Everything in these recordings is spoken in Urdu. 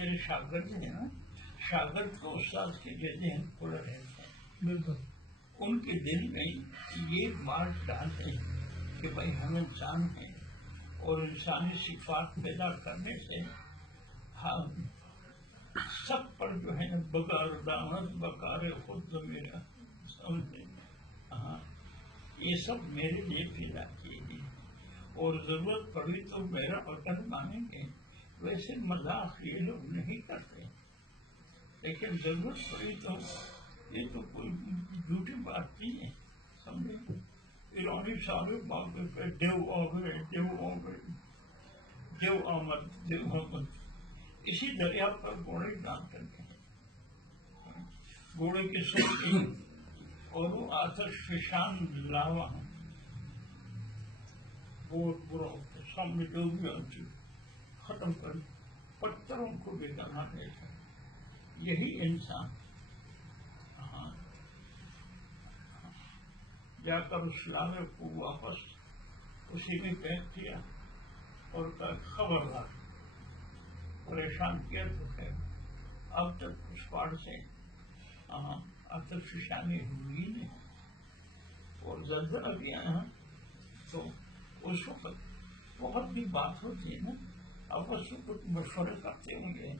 میرے شاگرد ہیں نا، شاگرد کو استاد کے لیے ذہن کھلا رہتا ہے، بالکل ان کے دل میں یہ بات ڈالتے ہیں کہ بھائی ہم انسان ہیں اور انسانی صفات پیدا کرنے سے ہم سب پر جو ہے نا بکار دامت بکار خود میرا سمجھے، ہاں یہ سب میرے لیے پیدا کیے گئے اور ضرورت پڑی تو میرا وطن مانیں گے. ویسے مذاق یہ لوگ نہیں کرتے، لیکن ضرورت پڑی تو یہ تو کوئی جھوٹی بات نہیں ہے، سمجھے. ایرانی سارے باغ پہ دیو آگے دیو آگے دیو آمد دیو آمد. اسی دریا پر گھوڑے ڈال کر گئے، گھوڑے کی سوچی اور وہ آتش فشان لاوا بہت برا ہوتا ہے، سامنے جو بھی آتی ختم کر پتھروں کو بھی گنا دیتا. یہی انسان ہاں جا کر اس لاوے کو واپس اسی نے پھینک دیا اور خبردار پریشان کیا تو ہے. اب تک اس پار سے آتش فشانی ہوئی نہیں اور زلزلہ بھی آیا تو اس وقت بہت بھی بات ہوتی ہے نا، آپس میں کچھ مشورے کرتے ہوں گے.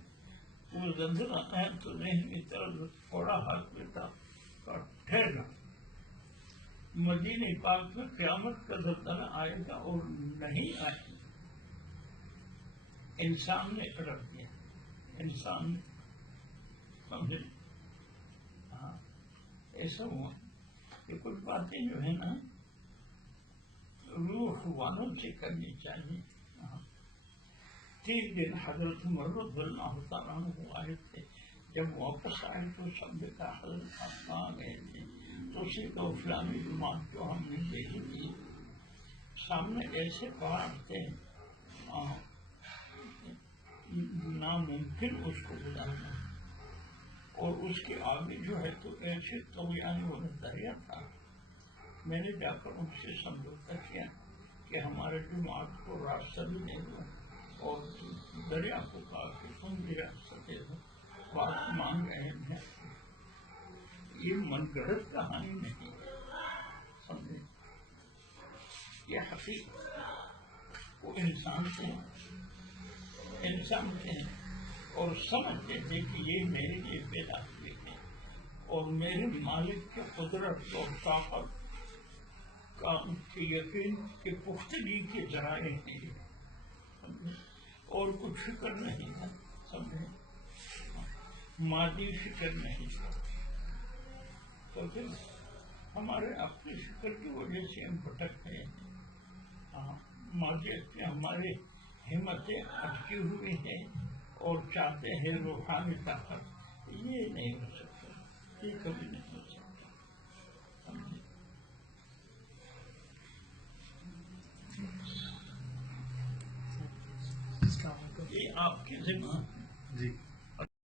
وہ زلزلہ آیا تو ذہن کی طرف تھوڑا ہاتھ بیٹھا اور ٹھہرا. مدینہ پاک میں قیامت کا زلزلہ آئے گا اور نہیں آئے گا. انسان نے رکھ دیا، انسان نے سمجھے. ہاں ایسا ہوا کہ کچھ باتیں جو ہے نا روح والوں سے کرنی چاہیے. 3 دن حضرت عمر رضی اللہ تعالیٰ عنہ آئے تھے، جب واپس آئے تو سب نے کہا حضرت آپ کہاں گئے تھے؟ تو اسی کو فلانی جماعت جو ہم نے دیکھی تھی سامنے ایسے بات تھے ناممکن اس کو بلانا، اور اس کے آگے جو ہے تو ایسے طغیان والا دریا تھا. میں نے جا کر ان سے سمجھوتا کیا کہ ہمارے جماعت کو راستہ بھی دے دو اور دریا کو کہا کہ تم بھی راستہ دے دو. بات مان رہے ہیں، یہ من گھڑت کہانی نہیں سمجھے، یہ حقیقت. وہ انسان سے اور سمجھتے تھے کہ یہ میرے لیے پیدا ہوئے ہیں اور میرے مالک کے قدرت اور طاقت کا یقین کے پختگی کے ذرائع ہیں اور کچھ فکر نہیں تھا. سمجھے مادی فکر نہیں تھا. تو پھر ہمارے اپنی فکر کی وجہ سے ہم بھٹک گئے ہیں. مادیت میں ہمارے ہمتیں اٹکی ہوئی ہیں اور چاہتے ہیں روحانی طاقت. یہ نہیں ہو سکتا، یہ کبھی نہیں ہو سکتا. یہ آپ کی ذمہ